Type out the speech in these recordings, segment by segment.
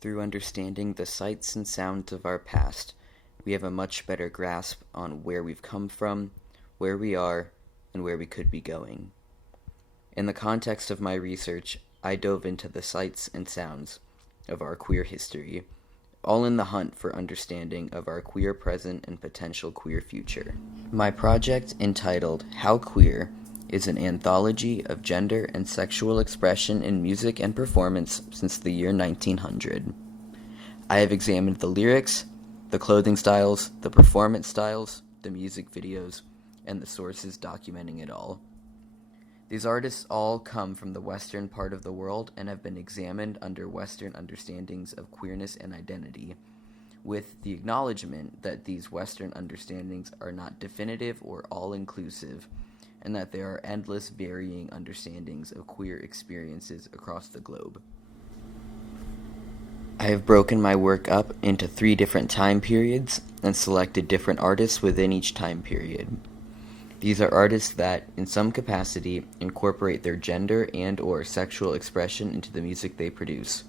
Through understanding the sights and sounds of our past, we have a much better grasp on where we've come from, where we are, and where we could be going. In the context of my research, I dove into the sights and sounds of our queer history, all in the hunt for understanding of our queer present and potential queer future. My project, entitled How Queer, is an anthology of gender and sexual expression in music and performance since the year 1900. I have examined the lyrics, the clothing styles, the performance styles, the music videos, and the sources documenting it all. These artists all come from the Western part of the world and have been examined under Western understandings of queerness and identity, with the acknowledgement that these Western understandings are not definitive or all-inclusive, and that there are endless varying understandings of queer experiences across the globe. I have broken my work up into 3 different time periods and selected different artists within each time period. These are artists that, in some capacity, incorporate their gender and/or sexual expression into the music they produce.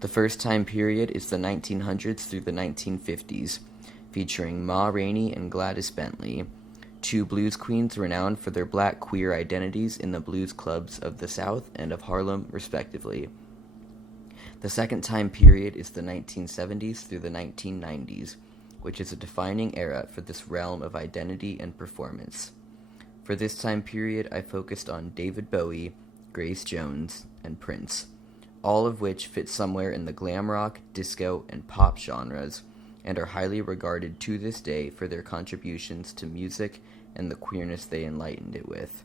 The first time period is the 1900s through the 1950s, featuring Ma Rainey and Gladys Bentley, 2 blues queens renowned for their black queer identities in the blues clubs of the South and of Harlem, respectively. The second time period is the 1970s through the 1990s, which is a defining era for this realm of identity and performance. For this time period, I focused on David Bowie, Grace Jones, and Prince, all of which fit somewhere in the glam rock, disco, and pop genres, and are highly regarded to this day for their contributions to music and the queerness they enlightened it with.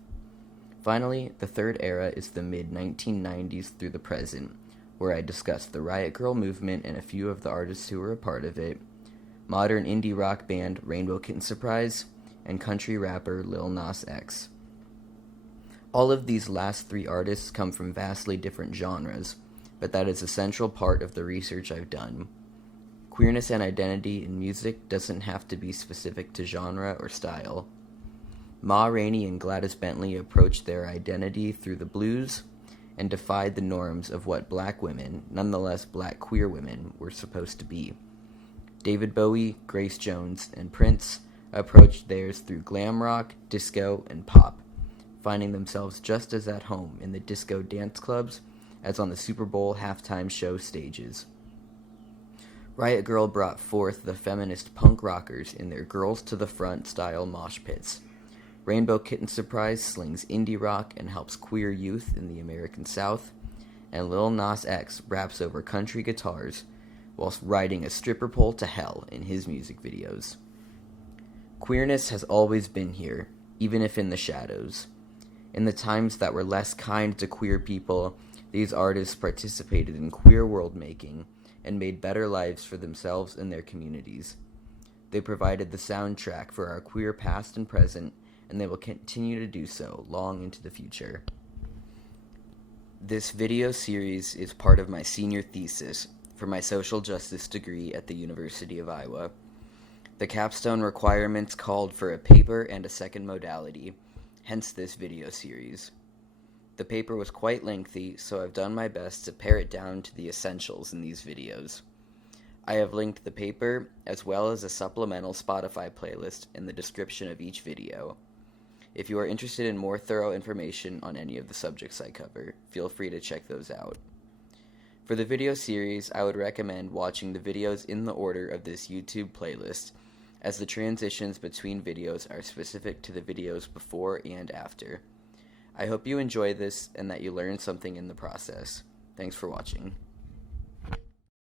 Finally, the third era is the mid-1990s through the present, where I discussed the Riot Grrrl movement and a few of the artists who were a part of it, modern indie rock band Rainbow Kitten Surprise, and country rapper Lil Nas X. All of these last 3 artists come from vastly different genres, but that is a central part of the research I've done. Queerness and identity in music doesn't have to be specific to genre or style. Ma Rainey and Gladys Bentley approached their identity through the blues and defied the norms of what black women, nonetheless black queer women, were supposed to be. David Bowie, Grace Jones, and Prince approached theirs through glam rock, disco, and pop, finding themselves just as at home in the disco dance clubs as on the Super Bowl halftime show stages. Riot Grrrl brought forth the feminist punk rockers in their Girls to the Front style mosh pits. Rainbow Kitten Surprise slings indie rock and helps queer youth in the American South, and Lil Nas X raps over country guitars whilst riding a stripper pole to hell in his music videos. Queerness has always been here, even if in the shadows. In the times that were less kind to queer people, these artists participated in queer world-making and made better lives for themselves and their communities. They provided the soundtrack for our queer past and present, and they will continue to do so long into the future. This video series is part of my senior thesis for my social justice degree at the University of Iowa. The capstone requirements called for a paper and a second modality, hence this video series. The paper was quite lengthy, so I've done my best to pare it down to the essentials in these videos. I have linked the paper, as well as a supplemental Spotify playlist in the description of each video. If you are interested in more thorough information on any of the subjects I cover, feel free to check those out. For the video series, I would recommend watching the videos in the order of this YouTube playlist, as the transitions between videos are specific to the videos before and after. I hope you enjoy this and that you learn something in the process. Thanks for watching.